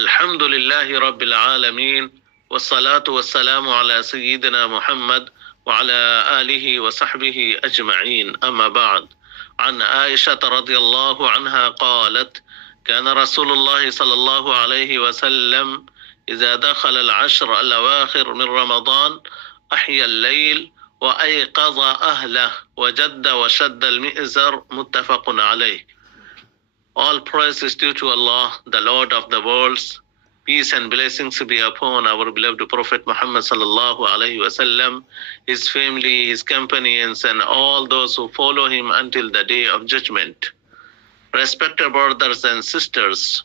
الحمد لله رب العالمين والصلاة والسلام على سيدنا محمد وعلى آله وصحبه أجمعين أما بعد عن عائشة رضي الله عنها قالت كان رسول الله صلى الله عليه وسلم إذا دخل العشر الأواخر من رمضان أحيا الليل وأيقظ أهله وجد وشد المئزر متفق عليه. All praise is due to Allah, the Lord of the worlds. Peace and blessings be upon our beloved Prophet Muhammad sallallahu alaihi wasallam, his family, his companions, and all those who follow him until the day of judgment. Respected brothers and sisters,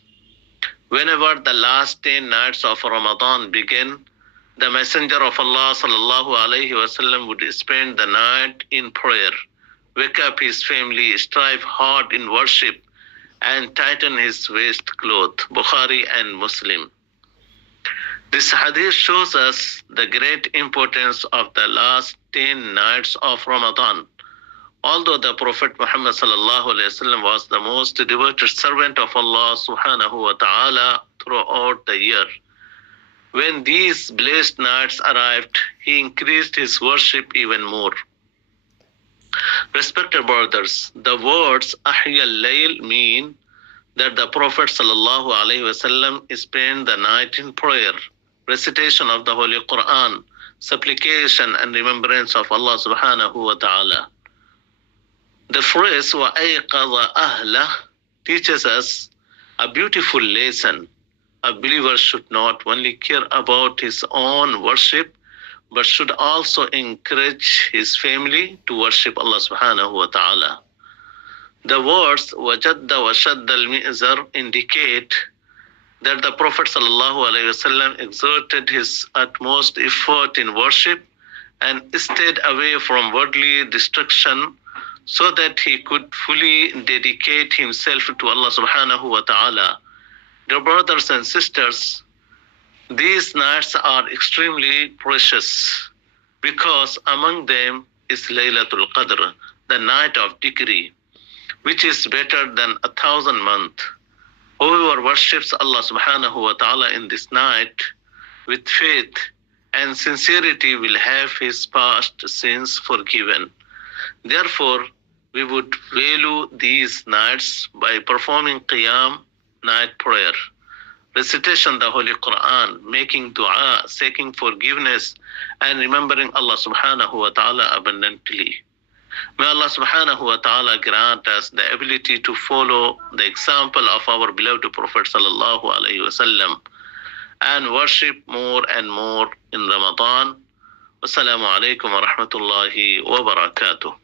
whenever the last 10 nights of Ramadan begin, the Messenger of Allah sallallahu alaihi wasallam would spend the night in prayer, wake up his family, strive hard in worship, and tighten his waist cloth. Bukhari and Muslim. This hadith shows us the great importance of the last 10 nights of Ramadan. Although the Prophet Muhammad sallallahu alaihi wasallam was the most devoted servant of Allah subhanahu wa ta'ala throughout the year, when these blessed nights arrived, he increased his worship even more. Respected brothers, the words Ahya al-Layl mean that the Prophet sallallahu alaihi wasallam spent the night in prayer, recitation of the Holy Quran, supplication and remembrance of Allah subhanahu wa ta'ala. The phrase وَأَيْقَظَ أَهْلَهُ teaches us a beautiful lesson. A believer should not only care about his own worship, but should also encourage his family to worship Allah subhanahu wa ta'ala. The words وَجَدَّ وَشَدَّ الْمِئْزَرِ indicate that the Prophet sallallahu alaihi wasallam exerted his utmost effort in worship and stayed away from worldly distraction so that he could fully dedicate himself to Allah subhanahu wa ta'ala. Dear brothers and sisters, these nights are extremely precious because among them is Laylatul Qadr, the night of decree, which is better than 1,000 months. Whoever worships Allah subhanahu wa ta'ala in this night with faith and sincerity will have his past sins forgiven. Therefore, we would value these nights by performing Qiyam, night prayer, recitation the Holy Quran, making dua, seeking forgiveness, and remembering Allah subhanahu wa ta'ala abundantly. May Allah subhanahu wa ta'ala grant us the ability to follow the example of our beloved Prophet sallallahu alaihi wasallam and worship more and more in Ramadan. Wassalamu alaikum wa rahmatullahi wa barakatuh.